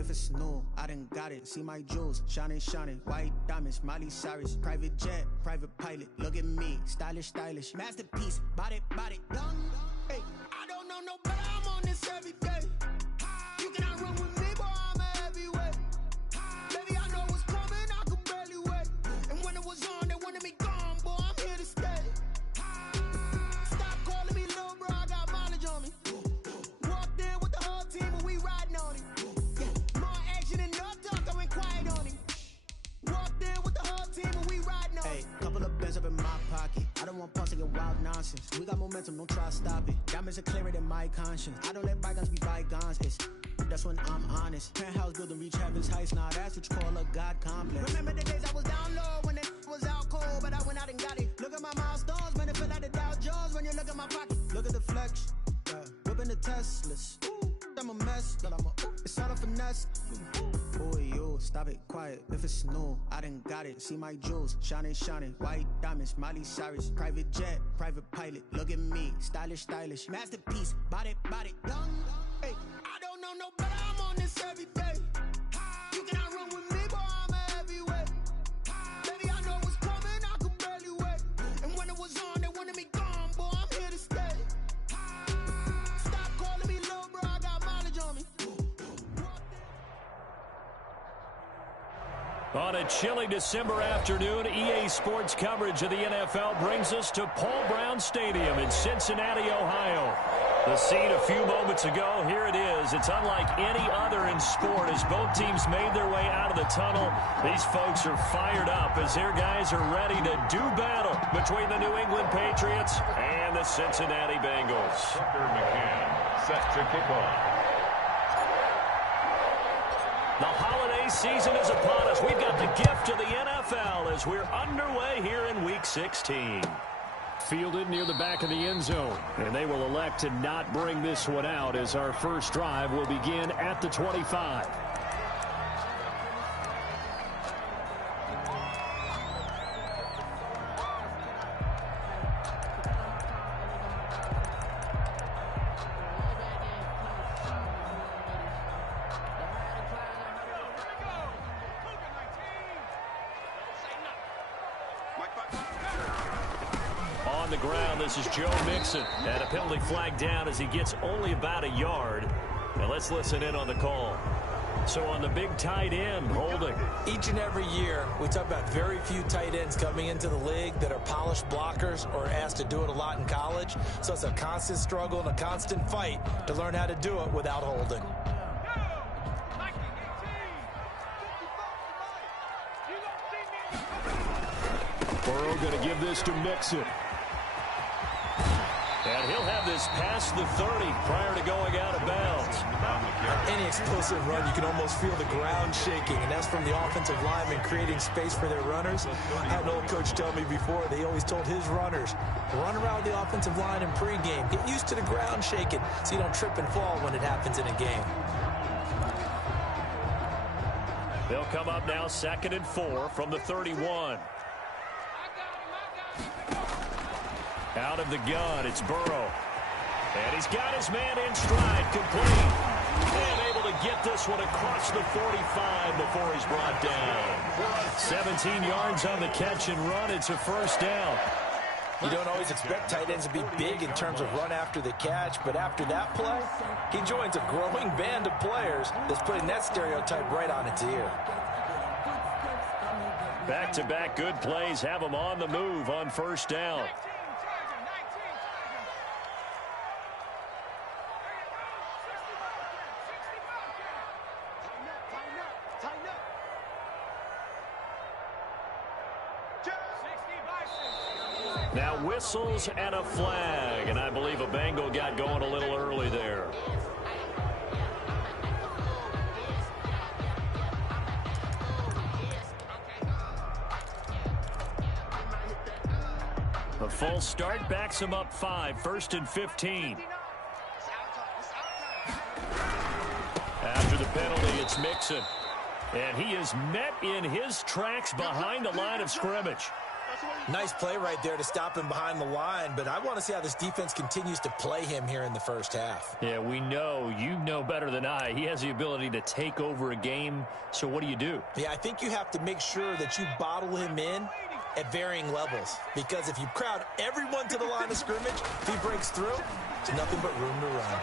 if it's new, I done got it. See my jewels, shining, shining, white diamonds, Miley Cyrus, private jet, private pilot. Look at me, stylish, stylish, masterpiece, body, young. Hey, I don't know no better, I'm on this every day. You cannot run with me, boy, I'm a heavyweight. Baby, I know what's coming, I could barely wait. And when it was on, they wanted me gone, boy, I'm here to stay. Stop calling me little bro, I got mileage on me. Walked in with the whole team and we riding on it. Yeah, more action and no talk, I went quiet on it. Walked in with the whole team and we riding on it. Hey, couple of bands up in my pocket. I don't want pulse and wild nonsense. We got momentum, don't try to stop it. Diamonds are clearer than my conscience. I don't let bygones be bygones. That's when I'm honest. Penthouse building, reach heaven's heights. Now that's what you call a God complex. Remember the days I was down low when it was out cold, but I went out and got it. Look at my milestones, man, it feel like the Dow Jones when you look at my pocket. Look at the flex, whipping the Teslas. I'm a mess, but it's all a finesse. Boy, yo, stop it, quiet. If it's new, I done got it. See my jewels, shining, shining, white diamonds, Miley Cyrus, private jet, private pilot. Look at me, stylish, stylish, masterpiece, body, young. Hey, I don't know no better, I'm on this every day. You cannot run with me, boy, I'm a heavyweight. Baby, I know what's coming, I could barely wait. And when it was on, they wanted me gone, boy, I'm here to stay. Stop calling me little bro, I got mileage on me. On a chilly December afternoon, EA Sports coverage of the NFL brings us to Paul Brown Stadium in Cincinnati, Ohio. The scene a few moments ago, here it is. It's unlike any other in sport as both teams made their way out of the tunnel. These folks are fired up as their guys are ready to do battle between the New England Patriots and the Cincinnati Bengals. Tucker McCann set to kick off. The holiday season is upon us. We've got the gift of the NFL as we're underway here in Week 16. Fielded near the back of the end zone. And they will elect to not bring this one out as our first drive will begin at the 25. On the ground, this is Joe Mixon. And a penalty flag down as he gets only about a yard. Now let's listen in on the call. So on the big tight end, holding. Each and every year, we talk about very few tight ends coming into the league that are polished blockers or asked to do it a lot in college. So it's a constant struggle and a constant fight to learn how to do it without holding. Burrow going to give this to Mixon. And he'll have this past the 30 prior to going out of bounds. Any explosive run, you can almost feel the ground shaking, and that's from the offensive linemen creating space for their runners. I had an old coach tell me before, they always told his runners, run around the offensive line in pregame. Get used to the ground shaking so you don't trip and fall when it happens in a game. They'll come up now 2nd and 4 from the 31. Out of the gun, it's Burrow. And he's got his man in stride, complete. And able to get this one across the 45 before he's brought down. 17 yards on the catch and run. It's a first down. You don't always expect tight ends to be big in terms of run after the catch, but after that play, he joins a growing band of players that's putting that stereotype right on its ear. Back-to-back good plays have him on the move on first down. Now whistles and a flag, and I believe a Bengal got going a little early there. A full start backs him up 5, 1st and 15. After the penalty, it's Mixon. And he is met in his tracks behind the line of scrimmage. Nice play right there to stop him behind the line, but I want to see how this defense continues to play him here in the first half. Yeah, we know. You know better than I. He has the ability to take over a game, so what do? Yeah, I think you have to make sure that you bottle him in at varying levels, because if you crowd everyone to the line of scrimmage, if he breaks through, there's nothing but room to run.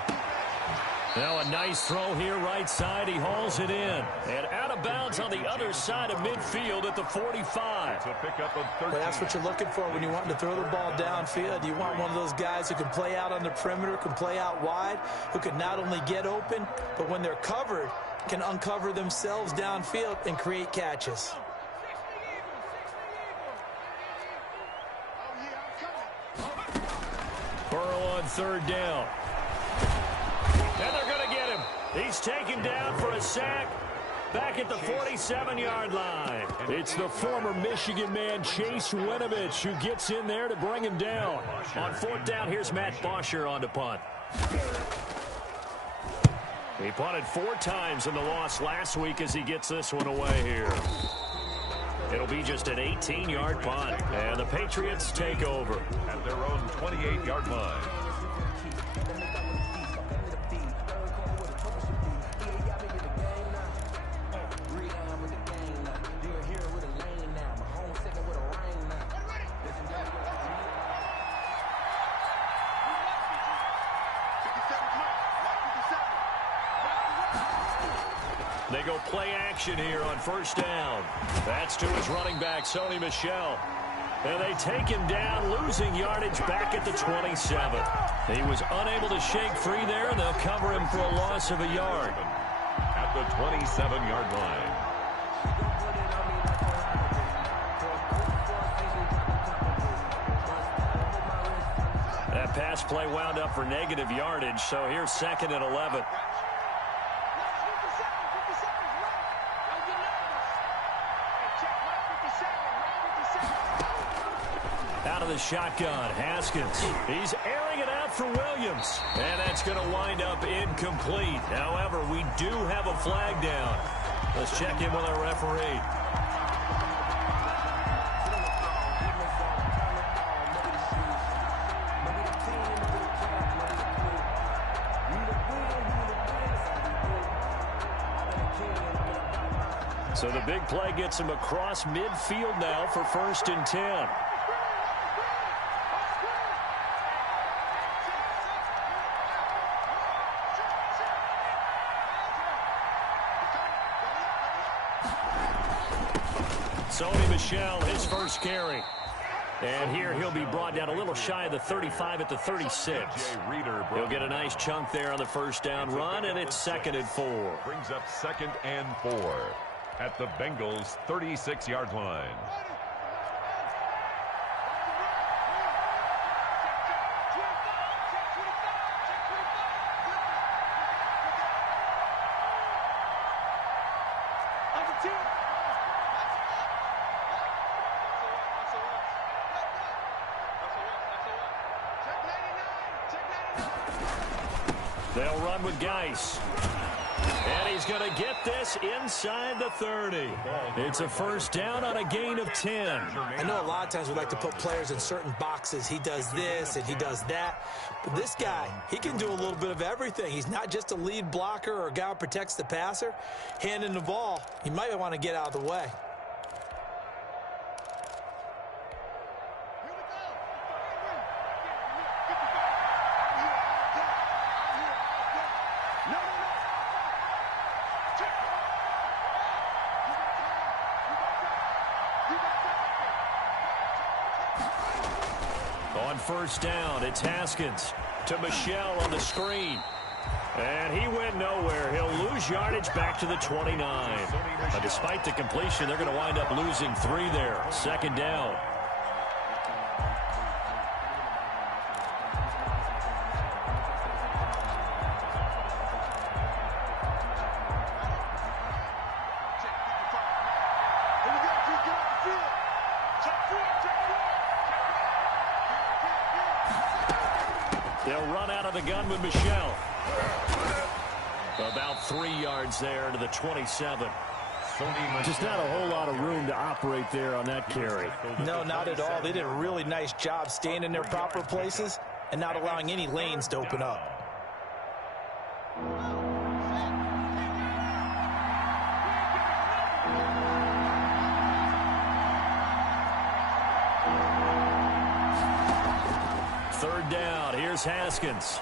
Now a nice throw here right side. He hauls it in. And out of bounds on the other side of midfield at the 45. Well, that's what you're looking for when you want to throw the ball downfield. You want one of those guys who can play out on the perimeter, can play out wide, who can not only get open, but when they're covered, can uncover themselves downfield and create catches. Burrow on third down. And they're going to get him. He's taken down for a sack back at the 47-yard line. It's the former Michigan man, Chase Winovich, who gets in there to bring him down. On fourth down, here's Matt Bosher on to punt. He punted 4 times in the loss last week as he gets this one away here. It'll be just an 18-yard punt, and the Patriots take over at their own 28-yard line. They go play action here on first down. That's to his running back, Sony Michel. And they take him down, losing yardage back at the 27. He was unable to shake free there, and they'll cover him for a loss of a yard. At the 27-yard line. That pass play wound up for negative yardage, so here's second and 11. Out of the shotgun, Haskins. He's airing it out for Williams. And that's going to wind up incomplete. However, we do have a flag down. Let's check in with our referee. So the big play gets him across midfield now for 1st and 10. Sony Michel, his first carry. And here he'll be brought down a little shy of the 35 at the 36. He'll get a nice chunk there on the first down run, and it's 2nd and 4. Brings up 2nd and 4 at the Bengals' 36-yard line. They'll run with Geis. And he's going to get this inside the 30. It's a first down on a gain of 10. I know a lot of times we like to put players in certain boxes. He does this and he does that. But this guy, he can do a little bit of everything. He's not just a lead blocker or a guy who protects the passer. Handing the ball, he might want to get out of the way. On first down, it's Haskins to Michel on the screen. And he went nowhere. He'll lose yardage back to the 29. Despite the completion, they're going to wind up losing 3 there. 2nd down. They'll run out of the gun with Michel. About 3 yards there to the 27. Just not a whole lot of room to operate there on that carry. No, not at all. They did a really nice job staying in their proper places and not allowing any lanes to open up. Third down. Here's Haskins.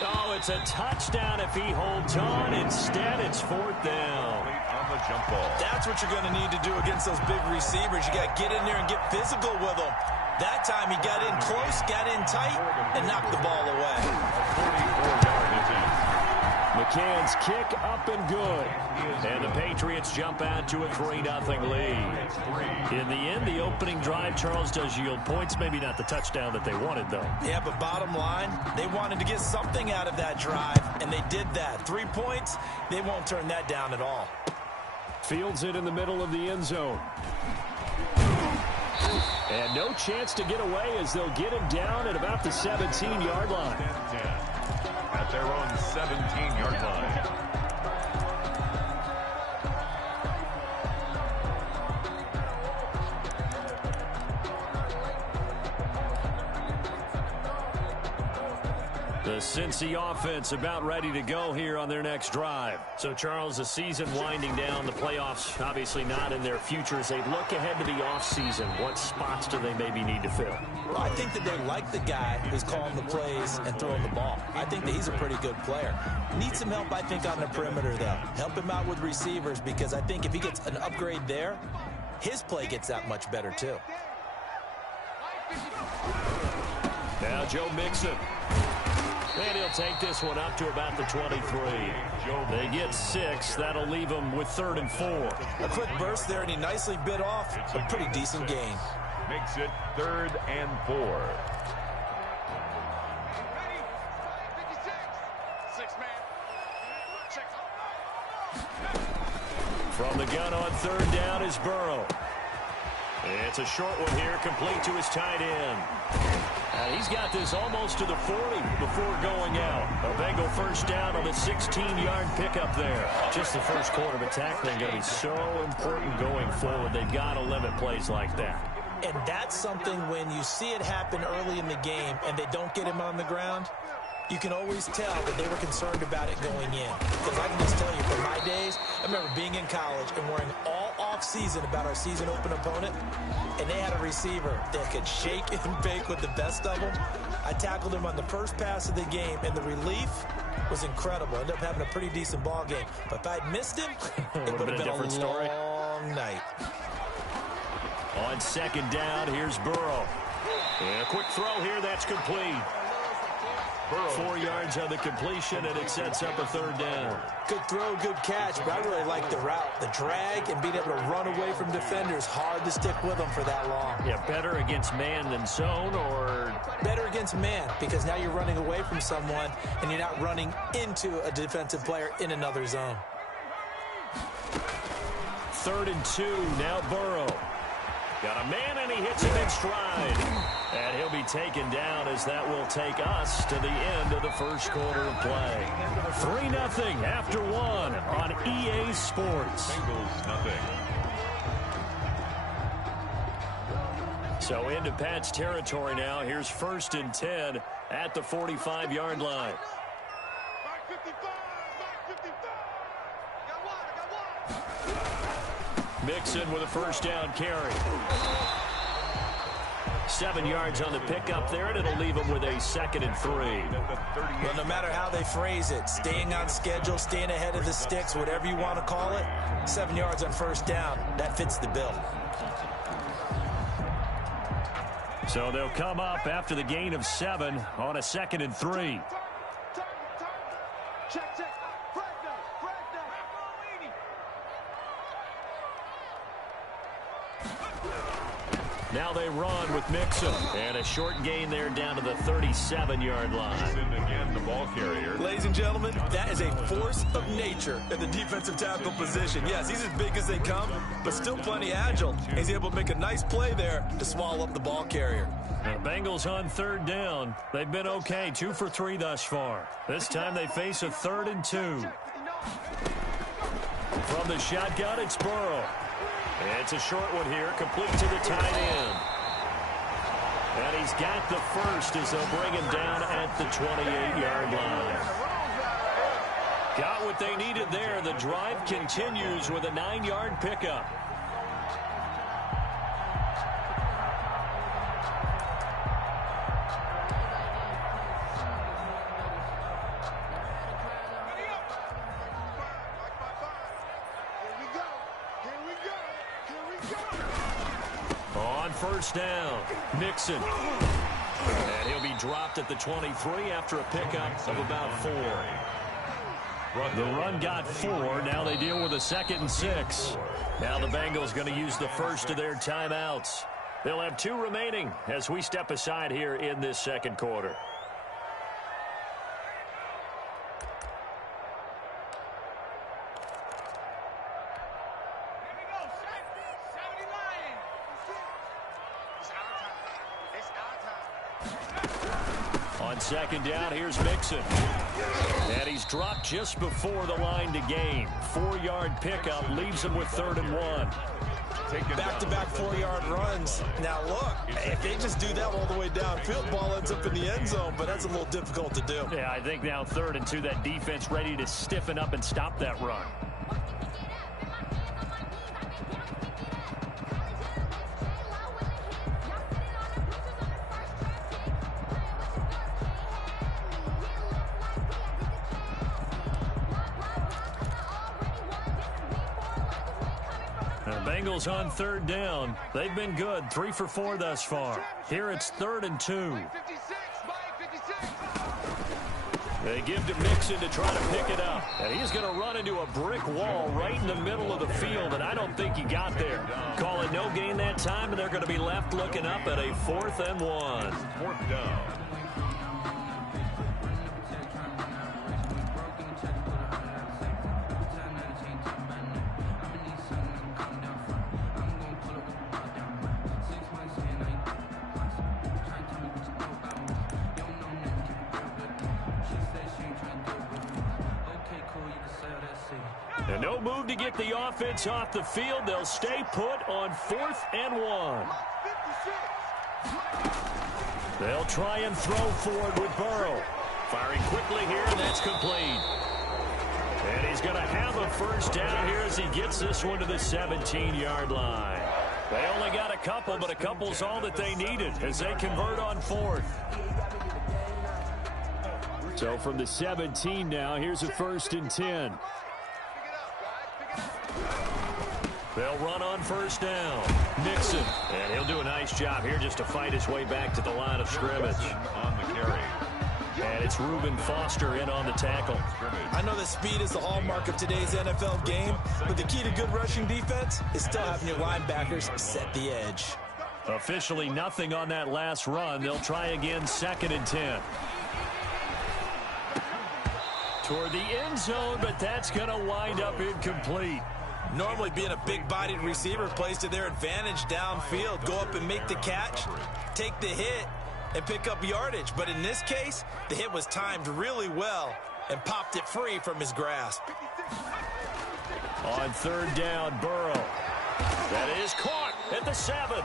Oh, it's a touchdown if he holds on. Instead, it's fourth down. On the jump ball. That's what you're going to need to do against those big receivers. You got to get in there and get physical with them. That time he got in close, got in tight, and knocked the ball away. 44-yard attempt. McCann's kick up and good. And the Patriots jump out to a 3-0 lead. In the end, the opening drive, Charles, does yield points. Maybe not the touchdown that they wanted, though. Yeah, but bottom line, they wanted to get something out of that drive, and they did that. 3 points, they won't turn that down at all. Fields it in the middle of the end zone. And no chance to get away as they'll get him down at about the 17-yard line. 10-10. At their own 17-yard line. The Cincy offense about ready to go here on their next drive. So, Charles, the season winding down, the playoffs obviously not in their future. As they look ahead to the offseason, what spots do they maybe need to fill? Well, I think that they like the guy who's calling the plays and throwing the ball. I think that he's a pretty good player. Needs some help, I think, on the perimeter, though. Help him out with receivers, because I think if he gets an upgrade there, his play gets that much better, too. Now Joe Mixon. And he'll take this one up to about the 23. They get 6. That'll leave them with 3rd and 4. A quick burst there, and he nicely bit off a pretty decent gain. Makes it 3rd and 4. From the gun on 3rd down is Burrow. It's a short one here, complete to his tight end. He's got this almost to the 40 before going out. A Bengal first down on the 16-yard pickup there. Just the first quarter, but tackling going to be so important going forward. They've got to limit plays like that. And that's something when you see it happen early in the game and they don't get him on the ground, you can always tell that they were concerned about it going in. Because I can just tell you, from my days, I remember being in college and worrying all off-season about our season open opponent, and they had a receiver that could shake and bake with the best of them. I tackled him on the first pass of the game, and the relief was incredible. Ended up having a pretty decent ball game. But if I'd missed him, it would have been a different story. long night. On 2nd down, here's Burrow. And a quick throw here, that's complete. 4 yards on the completion, and it sets up a 3rd down. Good throw, good catch, but I really like the route. The drag and being able to run away from defenders, hard to stick with them for that long. Yeah, better against man than zone, or? Better against man, because now you're running away from someone, and you're not running into a defensive player in another zone. 3rd and 2, now Burrow. Got a man, and he hits him in stride. And he'll be taken down as that will take us to the end of the first quarter of play. 3-0 after 1 on EA Sports. Bengals nothing. So into Pat's territory now. Here's 1st and 10 at the 45-yard line. Mixon with a first down carry. 7 yards on the pickup there, and it'll leave them with a 2nd and 3. Well, no matter how they phrase it, staying on schedule, staying ahead of the sticks, whatever you want to call it, 7 yards on first down, that fits the bill. So they'll come up after the gain of 7 on a 2nd and 3. Now they run with Mixon. And a short gain there down to the 37-yard line. Mixon again, the ball carrier. Ladies and gentlemen, that is a force of nature at the defensive tackle position. Yes, he's as big as they come, but still plenty agile. He's able to make a nice play there to swallow up the ball carrier. The Bengals on 3rd down. They've been okay, 2 for 3 thus far. This time they face a 3rd and 2. From the shotgun, it's Burrow. It's a short one here, complete to the tight end. And he's got the first as they'll bring him down at the 28-yard line. Got what they needed there. The drive continues with a 9-yard pickup. First down, Mixon. And he'll be dropped at the 23 after a pickup of about 4. The run got 4. Now they deal with a 2nd and 6. Now the Bengals going to use the first of their timeouts. They'll have 2 remaining as we step aside here in this second quarter. On second down, here's Mixon. And he's dropped just before the line to gain. 4-yard pickup leaves him with 3rd and 1. Back-to-back 4-yard runs. Now, look, if they just do that all the way downfield, ball ends up in the end zone, but that's a little difficult to do. Yeah, I think now 3rd and 2, that defense ready to stiffen up and stop that run. Bengals on 3rd down. They've been good, 3 for 4 thus far. Here it's 3rd and 2. They give to Mixon to try to pick it up. And he's going to run into a brick wall right in the middle of the field, and I don't think he got there. Call it no gain that time, and they're going to be left looking up at a 4th and 1. 4th down. And no move to get the offense off the field. They'll stay put on 4th and 1. They'll try and throw forward with Burrow. Firing quickly here, and that's complete. And he's going to have a first down here as he gets this one to the 17-yard line. They only got a couple, but a couple's all that they needed as they convert on 4th. So from the 17 now, here's a 1st and 10. They'll run on 1st down. Mixon. And he'll do a nice job here just to fight his way back to the line of scrimmage. On the carry. And it's Reuben Foster in on the tackle. I know that speed is the hallmark of today's NFL game, but the key to good rushing defense is still having your linebackers set the edge. Officially nothing on that last run. They'll try again, 2nd and 10. Toward the end zone, but that's going to wind up incomplete. Normally being a big-bodied receiver plays to their advantage downfield. Go up and make the catch, take the hit, and pick up yardage. But in this case, the hit was timed really well and popped it free from his grasp. On 3rd down, Burrow. That is caught at the 7.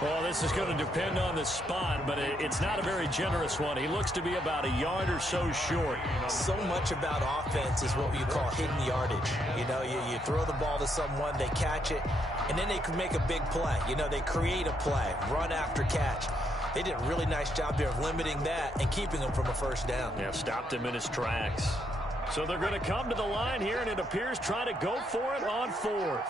Well, this is going to depend on the spot, but it's not a very generous one. He looks to be about a yard or so short. So much about offense is what you call hidden yardage. You know, you throw the ball to someone, they catch it, and then they can make a big play. You know, they create a play, run after catch. They did a really nice job there of limiting that and keeping him from a first down. Yeah, stopped him in his tracks. So they're going to come to the line here, and it appears try to go for it on 4th.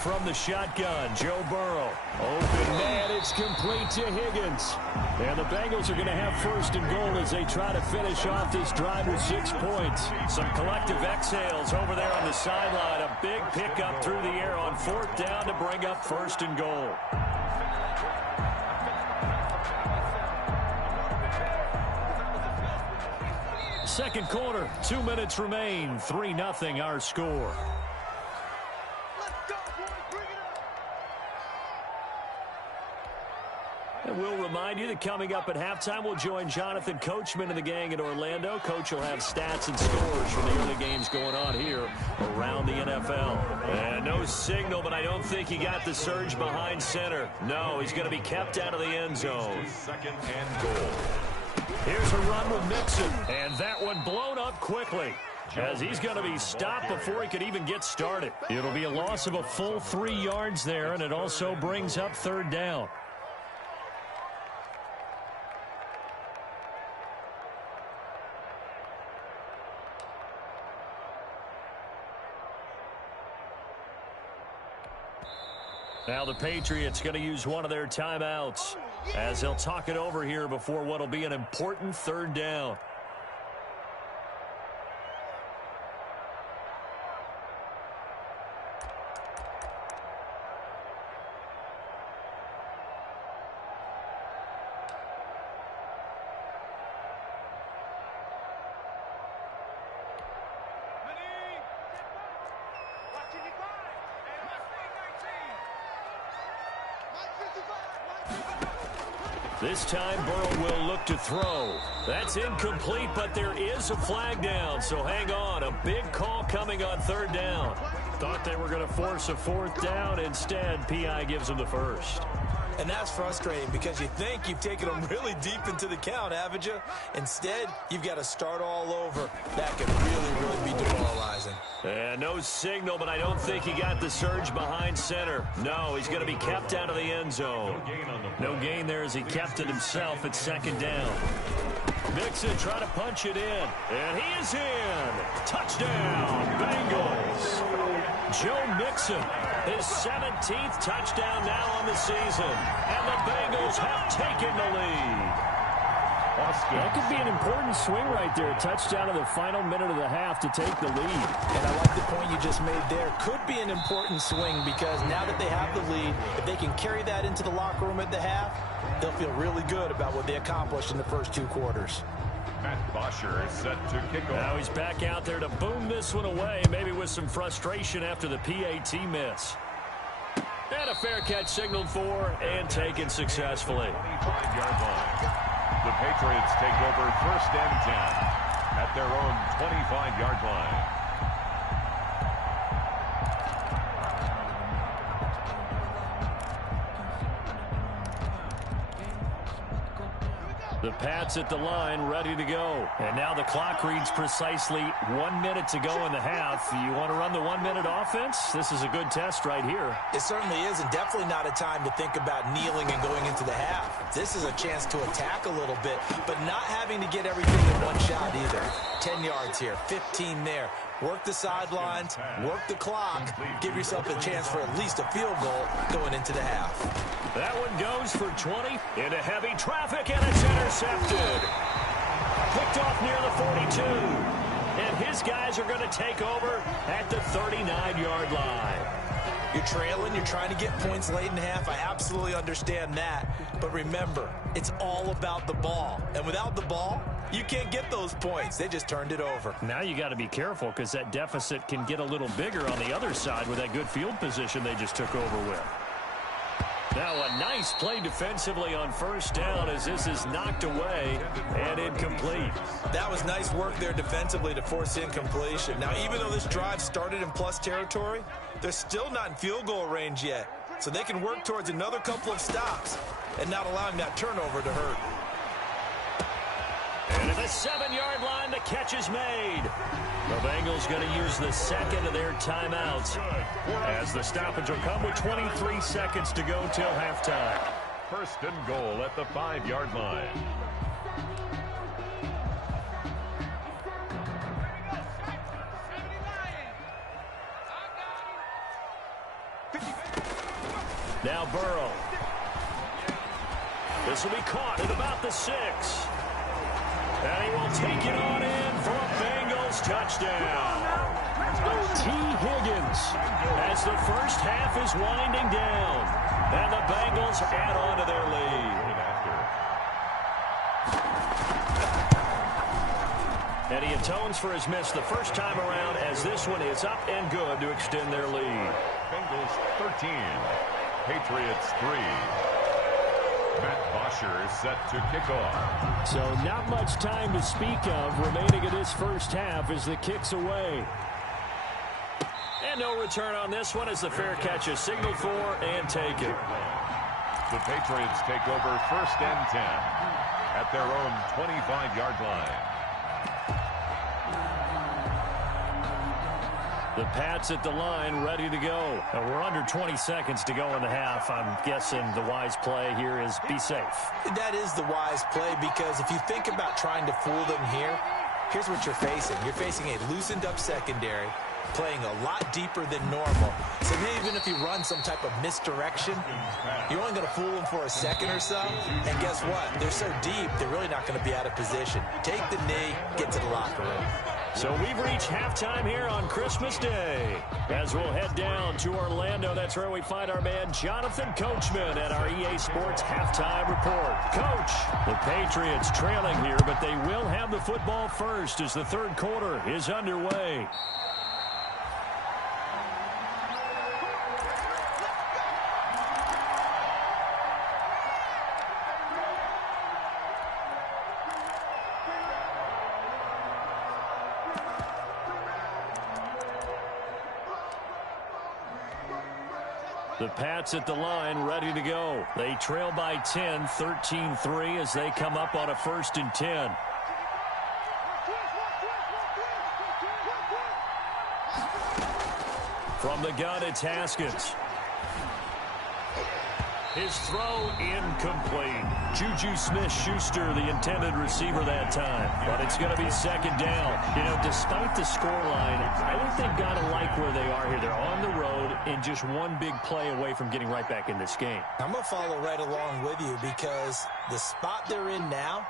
From the shotgun, Joe Burrow. Open man, it's complete to Higgins. And the Bengals are going to have 1st and goal as they try to finish off this drive with 6 points. Some collective exhales over there on the sideline. A big pickup through the air on 4th down to bring up 1st and goal. Second quarter, 2 minutes remain. 3-0 our score. And we'll remind you that coming up at halftime, we'll join Jonathan Coachman and the gang in Orlando. Coach will have stats and scores from the early games going on here around the NFL. And no signal, but I don't think he got the surge behind center. No, he's going to be kept out of the end zone. Second and goal. Here's a run with Mixon, and that one blown up quickly, as he's going to be stopped before he could even get started. It'll be a loss of a full 3 yards there, and it also brings up third down. Now the Patriots going to use one of their timeouts as they'll talk it over here before what will be an important third down. This time, Burrow will look to throw. That's incomplete, but there is a flag down, so hang on. A big call coming on third down. Thought they were going to force a fourth down. Instead, P.I. gives them the first. And that's frustrating because you think you've taken them really deep into the count, haven't you? Instead, you've got to start all over. That could really be demoralizing. And no signal, but I don't think he got the surge behind center. No, he's going to be kept out of the end zone. No gain there as he kept it himself at second down. Mixon trying to punch it in. And he is in. Touchdown, Bengals. Joe Mixon, his 17th touchdown now on the season. And the Bengals have taken the lead. That could be an important swing right there. Touchdown in the final minute of the half to take the lead. And I like the point you just made there. Could be an important swing because now that they have the lead, if they can carry that into the locker room at the half, they'll feel really good about what they accomplished in the first 2 quarters. Matt Bosher is set to kick off. Now he's back out there to boom this one away, maybe with some frustration after the PAT miss. And a fair catch signaled for and taken successfully. 25-yard line. The Patriots take over 1st and 10 at their own 25-yard line. The Pats at the line, ready to go. And now the clock reads precisely 1 minute to go in the half. You want to run the 1-minute offense? This is a good test right here. It certainly is, and definitely not a time to think about kneeling and going into the half. This is a chance to attack a little bit, but not having to get everything in one shot either. 10 yards here, 15 there. Work the sidelines, work the clock, give yourself a chance for at least a field goal going into the half. That one goes for 20 into heavy traffic, and it's intercepted. Picked off near the 42. And his guys are going to take over at the 39-yard line. You're trailing, you're trying to get points late in half. I absolutely understand that. But remember, it's all about the ball. And without the ball, you can't get those points. They just turned it over. Now you got to be careful because that deficit can get a little bigger on the other side with that good field position they just took over with. Now a nice play defensively on 1st down as this is knocked away and incomplete. That was nice work there defensively to force incompletion. Now even though this drive started in plus territory, they're still not in field goal range yet. So they can work towards another couple of stops and not allowing that turnover to hurt. And at the 7-yard line, the catch is made. The Bengals going to use the second of their timeouts as the stoppage will come with 23 seconds to go till halftime. 1st and goal at the 5-yard line. Now Burrow. This will be caught at about the 6. And he will take it on in for a Bengals touchdown. T. Higgins as the first half is winding down. And the Bengals add on to their lead. And he atones for his miss the first time around as this one is up and good to extend their lead. Bengals 13, Patriots 3. Is set to kick off. So not much time to speak of remaining in this first half as the kick's away. And no return on this one as the fair catch is signaled for and taken. The Patriots take over 1st and 10 at their own 25-yard line. The Pats at the line, ready to go. We're under 20 seconds to go in the half. I'm guessing the wise play here is be safe. That is the wise play, because if you think about trying to fool them here, here's what you're facing. You're facing a loosened up secondary, playing a lot deeper than normal. So even if you run some type of misdirection, you're only going to fool them for a second or so. And guess what? They're so deep, they're really not going to be out of position. Take the knee, get to the locker room. So we've reached halftime here on Christmas Day. As we'll head down to Orlando, that's where we find our man Jonathan Coachman at our EA Sports Halftime Report. Coach, the Patriots trailing here, but they will have the football first as the third quarter is underway. The Pats at the line, ready to go. They trail by 10, 13-3 as they come up on a 1st and 10. From the gun, it's Haskins. His throw incomplete. Juju Smith-Schuster, the intended receiver that time. But it's going to be 2nd down. You know, despite the scoreline, I think they've got to like where they are here. They're on the road and just one big play away from getting right back in this game. I'm going to follow right along with you, because the spot they're in now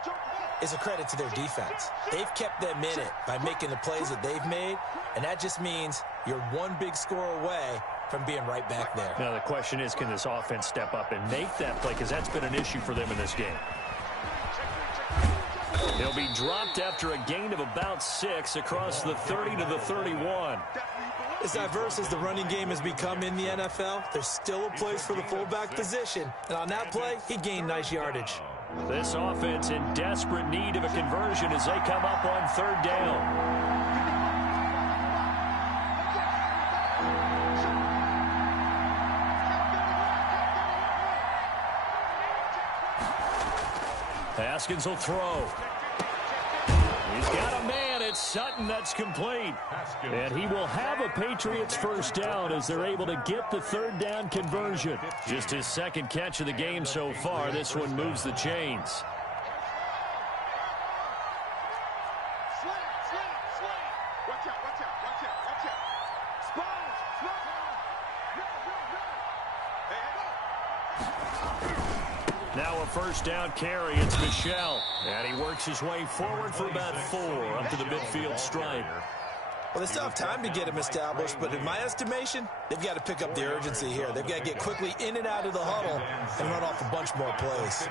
is a credit to their defense. They've kept them in it by making the plays that they've made, and that just means you're one big score away from being right back there. Now the question is, can this offense step up and make that play, because that's been an issue for them in this game. He'll be dropped after a gain of about 6 across the 30 to the 31. As diverse as the running game has become in the NFL, there's still a place for the fullback position, and on that play, he gained nice yardage. This offense in desperate need of a conversion as they come up on 3rd down. Haskins will throw. He's got a man. It's Sutton. That's complete. And he will have a Patriots 1st down as they're able to get the 3rd down conversion. Just his 2nd catch of the game so far. This one moves the chains. Now a 1st down carry. It's Michel. And he works his way forward for about 4 up to the midfield stripe. Well, they still have time to get him established, but in my estimation, they've got to pick up the urgency here. They've got to get quickly in and out of the huddle and run off a bunch more plays.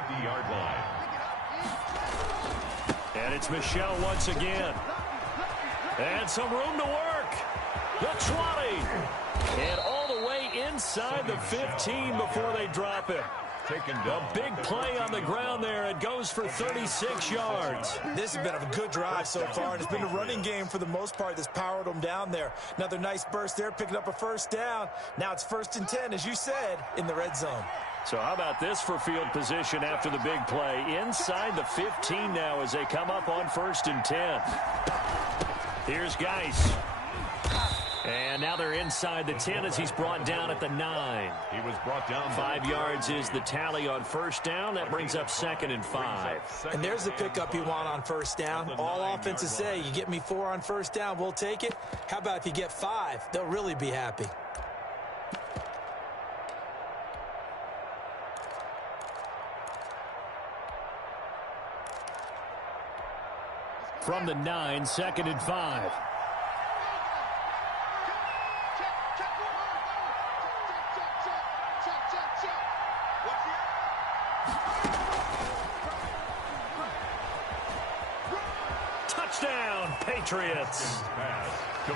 And it's Michel once again. And some room to work. The 20. And all the way inside the 15 before they drop him. A big play on the ground there. It goes for 36 yards. This has been a good drive so far, and it's been a running game for the most part that's powered them down there. Another nice burst there, picking up a 1st down. Now it's 1st and 10, as you said, in the red zone. So how about this for field position after the big play? Inside the 15 now as they come up on 1st and 10. Here's Geis. And now they're inside the 10 as he's brought down at the 9. He was brought down. 5 yards is the tally on 1st down. That brings up 2nd and 5. And there's the pickup you want on 1st down. All offenses say, you get me 4 on 1st down, we'll take it. How about if you get 5? They'll really be happy. From the 9, 2nd and 5. Patriots.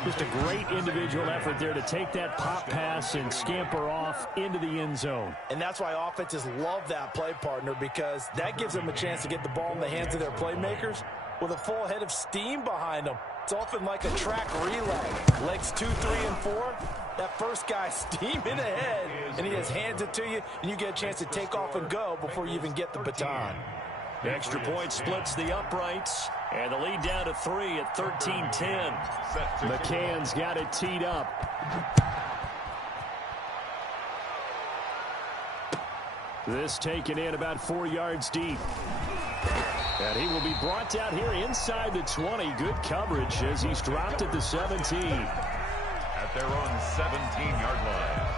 Just a great individual effort there to take that pop pass and scamper off into the end zone. And that's why offenses love that play, partner, because that gives them a chance to get the ball in the hands of their playmakers with a full head of steam behind them. It's often like a track relay. Legs 2, 3, and 4. That first guy steaming ahead, and he just hands it to you, and you get a chance to take off and go before you even get the baton. Extra point splits the uprights, and the lead down to 3 at 13-10. McCann's got it teed up. This taken in about 4 yards deep. And he will be brought down here inside the 20. Good coverage as he's dropped at the 17. At their own 17-yard line.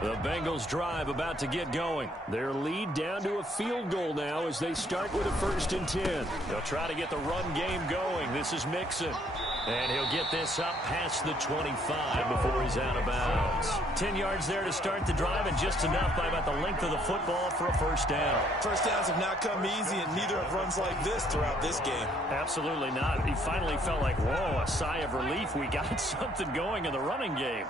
The Bengals drive about to get going. Their lead down to a field goal now as they start with a 1st and 10. They'll try to get the run game going. This is Mixon. And he'll get this up past the 25 before he's out of bounds. 10 yards there to start the drive, and just enough by about the length of the football for a first down. First downs have not come easy, and neither have runs like this throughout this game. Absolutely not. He finally felt like, whoa, a sigh of relief. We got something going in the running game.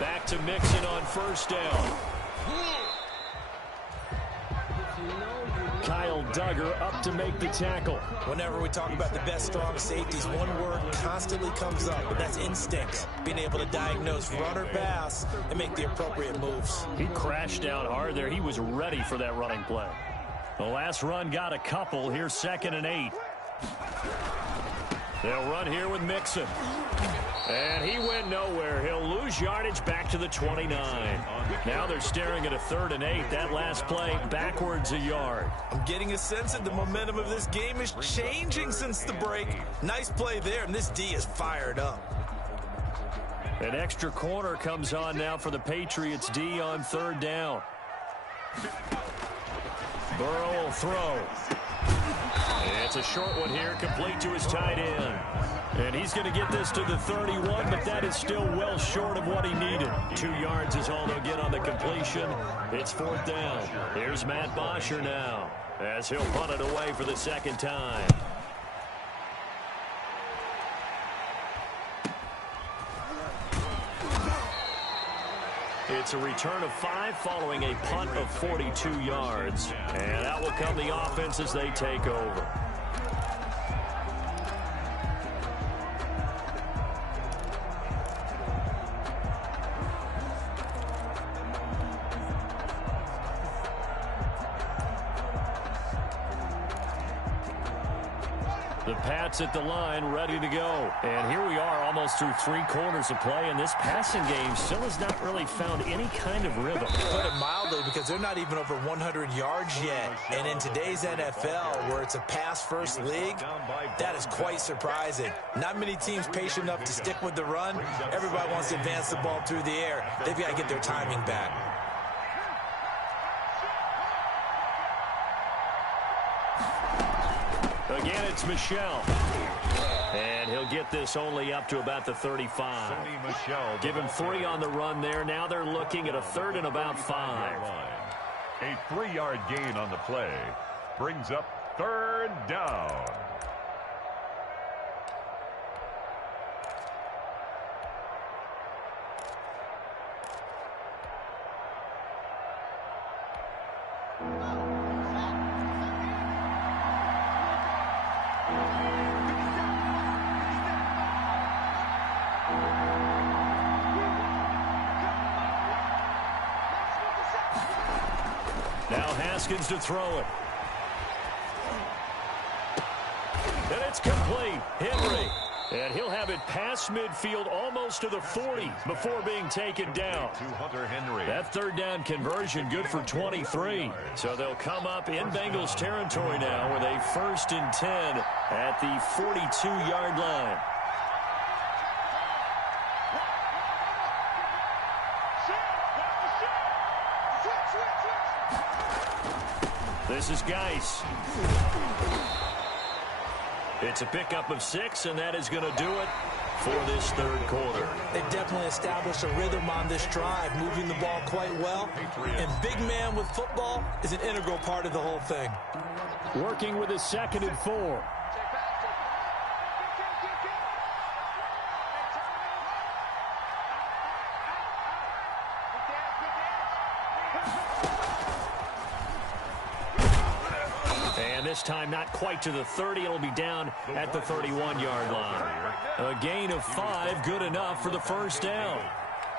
Back to Mixon on first down. Kyle Duggar up to make the tackle. Whenever we talk about the best strong safeties, one word constantly comes up, and that's instincts. Being able to diagnose run or pass and make the appropriate moves. He crashed down hard there. He was ready for that running play. The last run got a couple. Here's 2nd and 8. They'll run here with Mixon. And he went nowhere. He'll lose yardage back to the 29. Now they're staring at a 3rd and 8. That last play backwards a yard. I'm getting a sense that the momentum of this game is changing since the break. Nice play there, and this D is fired up. An extra corner comes on now for the Patriots D on 3rd down. Burrow will throw. It's a short one here, complete to his tight end. And he's going to get this to the 31, but that is still well short of what he needed. 2 yards is all they'll get on the completion. It's 4th down. Here's Matt Bosher now, as he'll punt it away for the 2nd time. It's a return of 5 following a punt of 42 yards. And out will come the offense as they take over. The Pats at the line, ready to go. And here we are, almost through 3 quarters of play, and this passing game still has not really found any kind of rhythm. Put it mildly, because they're not even over 100 yards yet. And in today's NFL, where it's a pass-first league, that is quite surprising. Not many teams patient enough to stick with the run. Everybody wants to advance the ball through the air. They've got to get their timing back. Again, it's Michel. And he'll get this only up to about the 35. Give him 3 on the run there. Now they're looking at a 3rd and about 5. A 3-yard gain on the play brings up 3rd down. Now Haskins to throw it. And it's complete. Henry. And he'll have it past midfield almost to the 40 before being taken down. That 3rd down conversion good for 23. So they'll come up in Bengals territory now with a 1st and 10 at the 42-yard line. This is Geis. It's a pickup of 6, and that is going to do it for this third quarter. They definitely established a rhythm on this drive, moving the ball quite well. And big man with football is an integral part of the whole thing. Working with a 2nd and 4. And this time not quite to the 30. It'll be down at the 31-yard line. A gain of 5, good enough for the first down.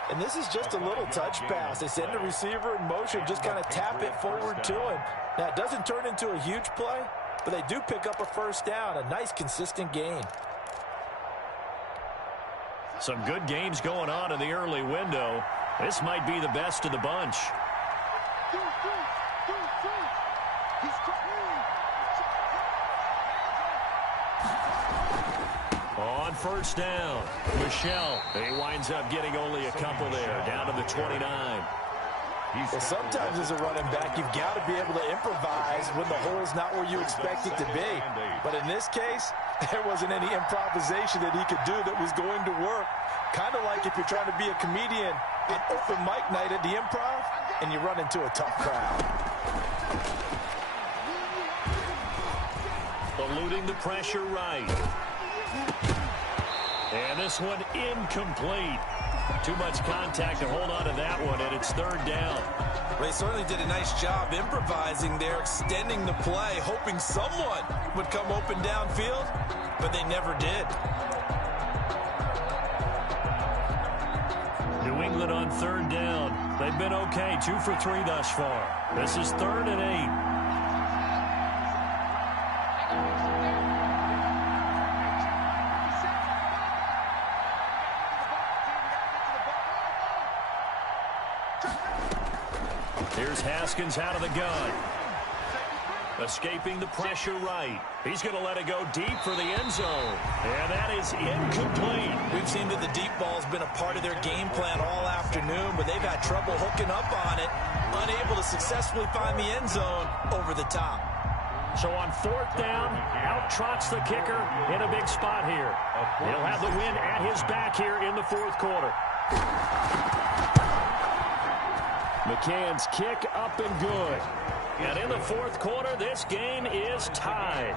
And this is just a little touch pass. They send the receiver in motion, just kind of tap it forward to him. Now, it doesn't turn into a huge play, but they do pick up a first down, a nice, consistent gain. Some good games going on in the early window. This might be the best of the bunch. On first down, Michelle. He winds up getting only a couple there, down to the 29. Well, sometimes as a running back, you've got to be able to improvise when the hole's not where you expect it to be. But in this case, there wasn't any improvisation that he could do that was going to work. Kind of like if you're trying to be a comedian on open mic night at the Improv and you run into a tough crowd. Eluding the pressure right. And this one incomplete. Too much contact to hold on to that one, and it's third down. They certainly did a nice job improvising there, extending the play, hoping someone would come open downfield, but they never did. New England on third down. They've been okay, 2 for 3 thus far. This is 3rd and 8. Here's Haskins out of the gun. Escaping the pressure right. He's going to let it go deep for the end zone. And that is incomplete. We've seen that the deep ball's been a part of their game plan all afternoon, but they've had trouble hooking up on it, unable to successfully find the end zone over the top. So on 4th down, out trots the kicker in a big spot here. He'll have the win at his back here in the 4th quarter. McCann's kick up and good. And in the 4th quarter, this game is tied.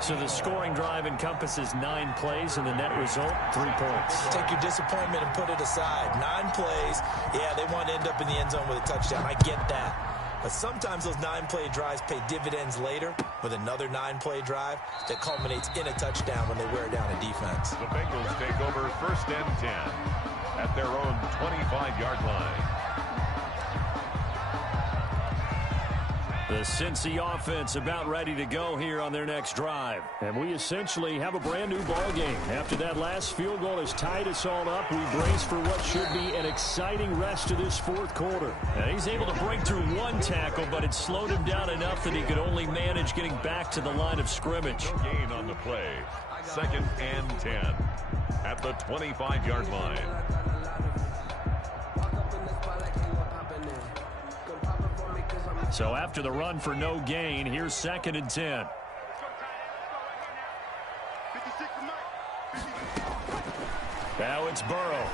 So the scoring drive encompasses 9 plays, and the net result, 3 points. Take your disappointment and put it aside. 9 plays. Yeah, they want to end up in the end zone with a touchdown. I get that. But sometimes those 9-play drives pay dividends later with another 9-play drive that culminates in a touchdown when they wear down a defense. The Bengals take over 1st and 10 at their own 25-yard line. The Cincy offense about ready to go here on their next drive. And we essentially have a brand new ball game. After that last field goal has tied us all up, we brace for what should be an exciting rest of this 4th quarter. And he's able to break through 1 tackle, but it slowed him down enough that he could only manage getting back to the line of scrimmage. No gain on the play. 2nd and 10 at the 25-yard line. So after the run for no gain, here's 2nd and 10. Now it's Burrow.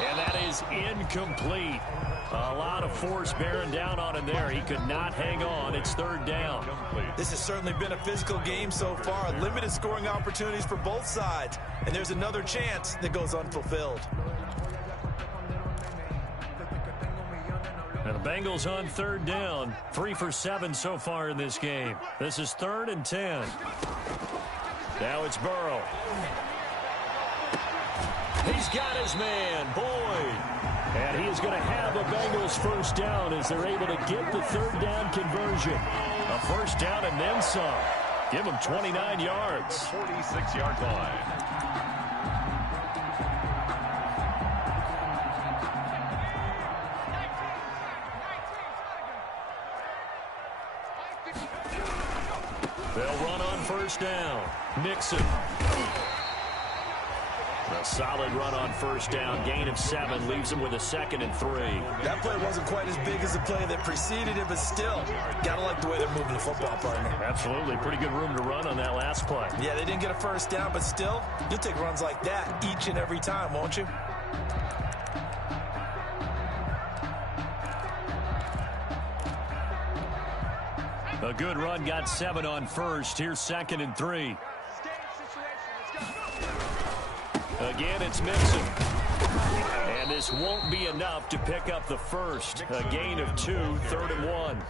And that is incomplete. A lot of force bearing down on him there. He could not hang on. It's 3rd down. This has certainly been a physical game so far. Limited scoring opportunities for both sides. And there's another chance that goes unfulfilled. And the Bengals on 3rd down. 3 for 7 so far in this game. This is 3rd and 10. Now it's Burrow. He's got his man, Boyd. And he is going to have a Bengals first down as they're able to get the 3rd down conversion. A first down and then some. Give him 29 yards. 46-yard line. They'll run on first down. Nixon. A solid run on first down. Gain of 7 leaves him with a 2nd and 3. That play wasn't quite as big as the play that preceded it, but still, got to like the way they're moving the football, partner. Absolutely. Pretty good room to run on that last play. Yeah, they didn't get a first down, but still, you'll take runs like that each and every time, won't you? A good run, got 7 on first. Here's 2nd and 3. Again, it's Mixon. And this won't be enough to pick up the first. A gain of 2, 3rd and 1.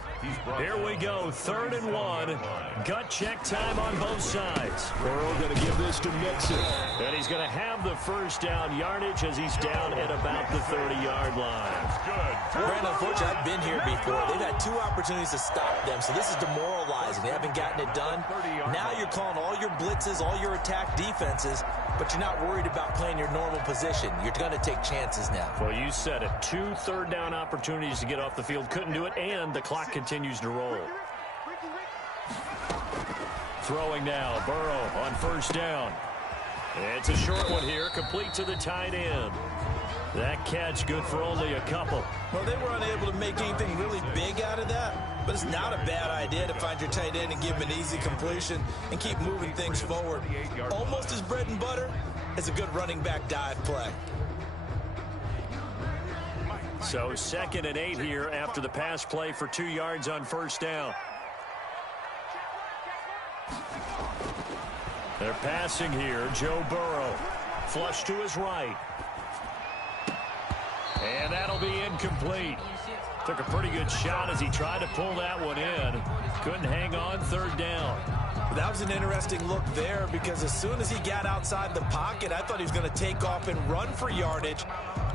Here we go, 3rd and 1. Gut check time on both sides. Burrow going to give this to Mixon. And he's going to have the first down yardage as he's down at about the 30-yard line. Brandon, unfortunately, I've been here before. They've had 2 opportunities to stop them, so this is demoralizing. They haven't gotten it done. Now you're calling all your blitzes, all your attack defenses, but you're not worried about playing your normal position. You're going to take chances now. Well, you said it. 2 third-down opportunities to get off the field. Couldn't do it, and the clock continues to roll. Throwing now, Burrow on first down. It's a short one here, complete to the tight end. That catch good for only a couple. Well, they were unable to make anything really big out of that, but it's not a bad idea to find your tight end and give him an easy completion and keep moving things forward. Almost as bread and butter as a good running back dive play. So 2nd and 8 here after the pass play for 2 yards on first down. They're passing here. Joe Burrow. Flush to his right. And that'll be incomplete. Took a pretty good shot as he tried to pull that one in. Couldn't hang on 3rd down. That was an interesting look there because as soon as he got outside the pocket, I thought he was going to take off and run for yardage.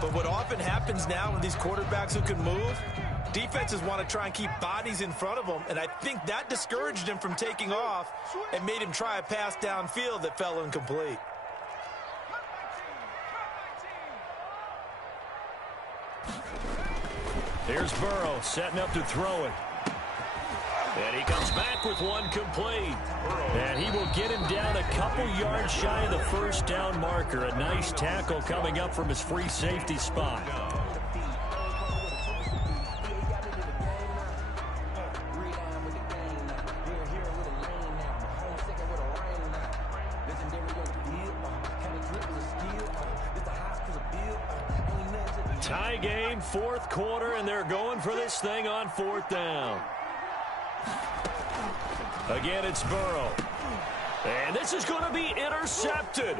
But what often happens now with these quarterbacks who can move, defenses want to try and keep bodies in front of them, and I think that discouraged him from taking off and made him try a pass downfield that fell incomplete. Here's Burrow setting up to throw it. And he comes back with one complete. And he will get him down a couple yards shy of the first down marker. A nice tackle coming up from his free safety spot. Tie game, 4th quarter, and they're going for this thing on 4th down. Again, it's Burrow. And this is going to be intercepted.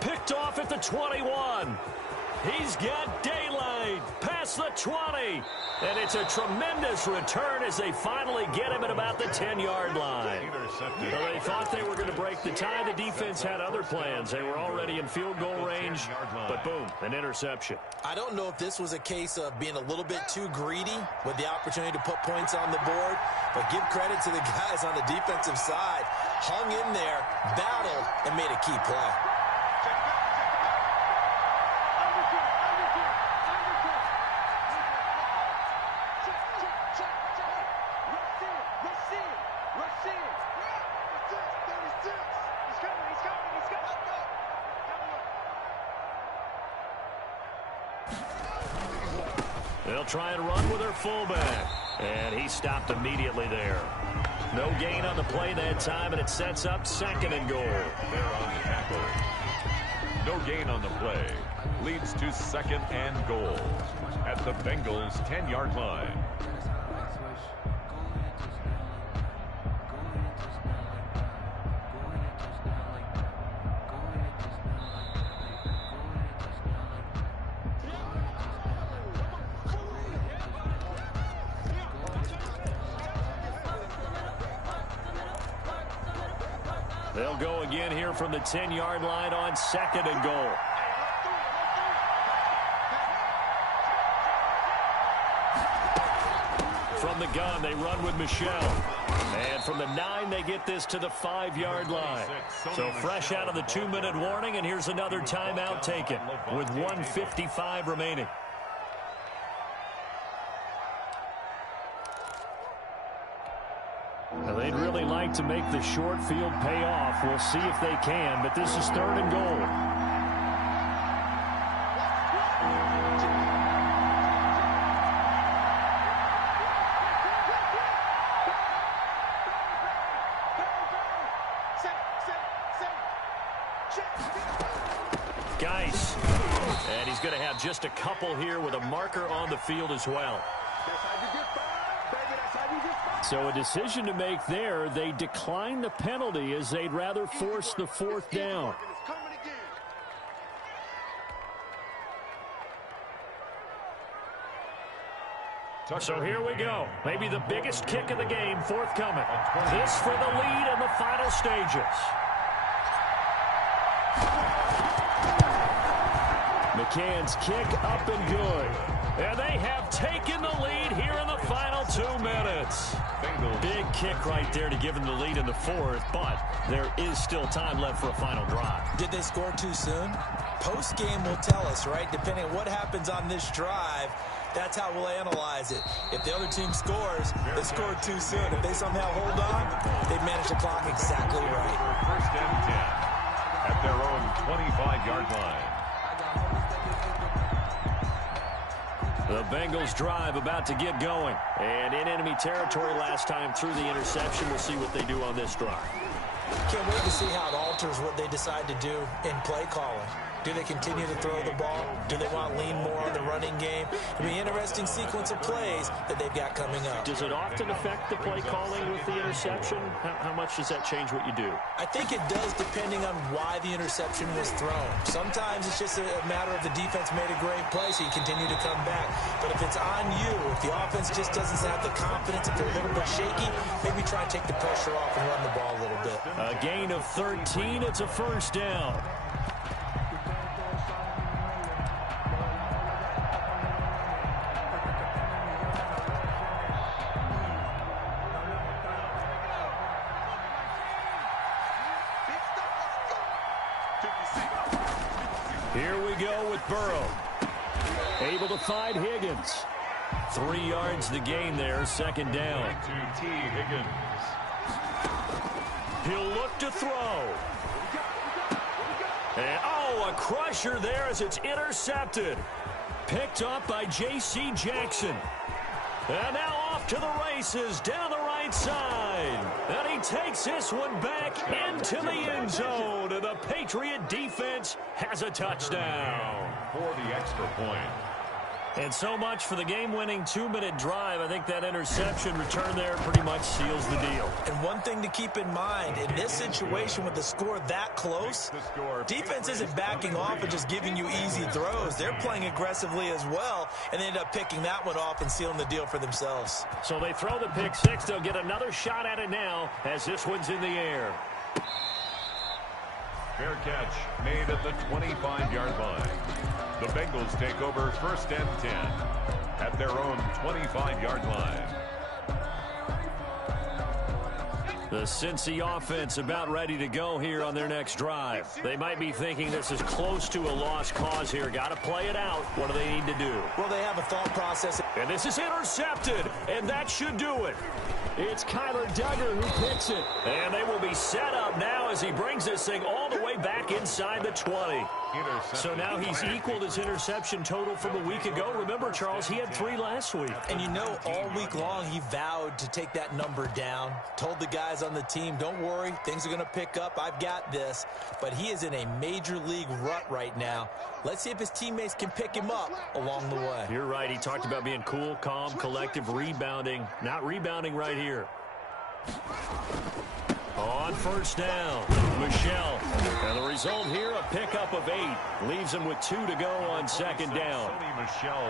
Picked off at the 21. He's got daylight past the 20. And it's a tremendous return as they finally get him at about the 10-yard line. Well, they thought they were going to break the tie. The defense had other plans. They were already in field goal range, but boom, an interception. I don't know if this was a case of being a little bit too greedy with the opportunity to put points on the board, but give credit to the guys on the defensive side. Hung in there, battled, and made a key play. They'll try and run with their fullback. And he stopped immediately there. No gain on the play that time, and it sets up 2nd and goal. They're on the tackle. No gain on the play. Leads to 2nd and goal at the Bengals' 10-yard line. They'll go again here from the 10-yard line on 2nd and goal. From the gun, they run with Michelle. And from the 9, they get this to the 5-yard line. So fresh out of the 2-minute warning, and here's another timeout taken with 1:55 remaining. They'd really like to make the short field pay off. We'll see if they can, but this is 3rd and goal. ice. And he's going to have just a couple here with a marker on the field as well. So a decision to make there. They decline the penalty as they'd rather force the fourth down. So here we go. Maybe the biggest kick of the game forthcoming. This for the lead in the final stages. McCann's kick up and good. And they have taken the lead here in the final 2 minutes. Big kick right there to give them the lead in the fourth, but there is still time left for a final drive. Did they score too soon? Post-game will tell us, right? Depending on what happens on this drive, that's how we'll analyze it. If the other team scores, they scored too soon. If they somehow hold on, they've managed the clock exactly right. First and 10 at their own 25-yard line. The Bengals drive about to get going. And in enemy territory last time through the interception. We'll see what they do on this drive. Can't wait to see how it alters what they decide to do in play calling. Do they continue to throw the ball? Do they want to lean more on the running game? It'll be an interesting sequence of plays that they've got coming up. Does it often affect the play calling with the interception? How much does that change what you do? I think it does depending on why the interception was thrown. Sometimes it's just a matter of the defense made a great play, so you continue to come back. But if it's on you, if the offense just doesn't have the confidence, if they're a little bit shaky, maybe try and take the pressure off and run the ball a little bit. A gain of 13. It's a first down. Here we go with Burrow. Able to find Higgins. 3 yards to gain there, second down. To T. Higgins. He'll look to throw. And, oh, a crusher there as it's intercepted. Picked up by J.C. Jackson. And now off to the races down the right side. And he takes this one back into the end zone. And the Patriot defense has a touchdown. For the extra point. And so much for the game-winning 2-minute drive. I think that interception return there pretty much seals the deal. And one thing to keep in mind, in this situation with the score that close, defense isn't backing off and just giving you easy throws. They're playing aggressively as well, and they end up picking that one off and sealing the deal for themselves. So they throw the pick six. They'll get another shot at it now as this one's in the air. Fair catch made at the 25-yard line. The Bengals take over first and 10 at their own 25-yard line. The Cincy offense about ready to go here on their next drive. They might be thinking this is close to a lost cause here. Got to play it out. What do they need to do? Well, they have a thought process. And this is intercepted, and that should do it. It's Kyler Duggar who picks it. And they will be set up now as he brings this thing all the way back inside the 20. So now he's equaled his interception total from a week ago. Remember, Charles, he had 3 last week. And you know, all week long he vowed to take that number down. Told the guys on the team, don't worry, things are going to pick up. I've got this. But he is in a major league rut right now. Let's see if his teammates can pick him up along the way. You're right. He talked about being cool, calm, collective, rebounding. Not rebounding right here. On first down, Michelle. And the result here, a pickup of 8. Leaves him with 2 to go on second down.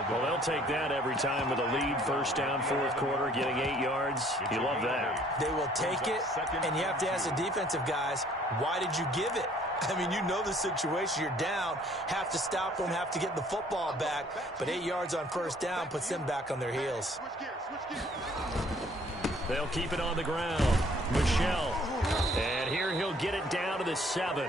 Well, they'll take that every time with a lead. First down, fourth quarter, getting 8 yards. You love that. They will take it, and you have to ask the defensive guys, why did you give it? I mean, you know the situation. You're down, have to stop them, have to get the football back. But 8 yards on first down puts them back on their heels. They'll keep it on the ground. Michelle. And here he'll get it down to the 7.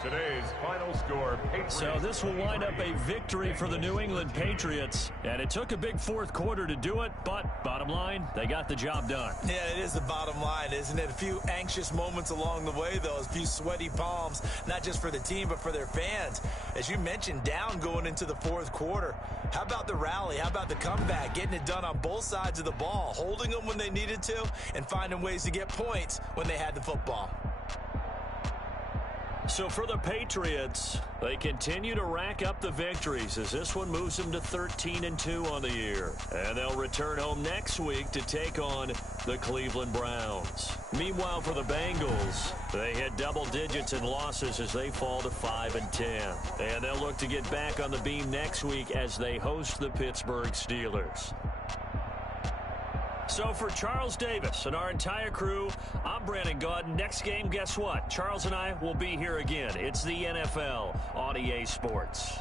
Today's final score, Patriots. So this will wind up a victory for the New England Patriots. And it took a big fourth quarter to do it, but bottom line, they got the job done. Yeah, it is the bottom line, isn't it? A few anxious moments along the way, though. A few sweaty palms, not just for the team, but for their fans. As you mentioned, down going into the fourth quarter. How about the rally? How about the comeback? Getting it done on both sides of the ball, holding them when they needed to, and finding ways to get points when they had the football. So for the Patriots, they continue to rack up the victories as this one moves them to 13-2 on the year. And they'll return home next week to take on the Cleveland Browns. Meanwhile, for the Bengals, they hit double digits in losses as they fall to 5-10. And they'll look to get back on the beam next week as they host the Pittsburgh Steelers. So for Charles Davis and our entire crew, I'm Brandon Gaudin. Next game, guess what? Charles and I will be here again. It's the NFL on EA Sports.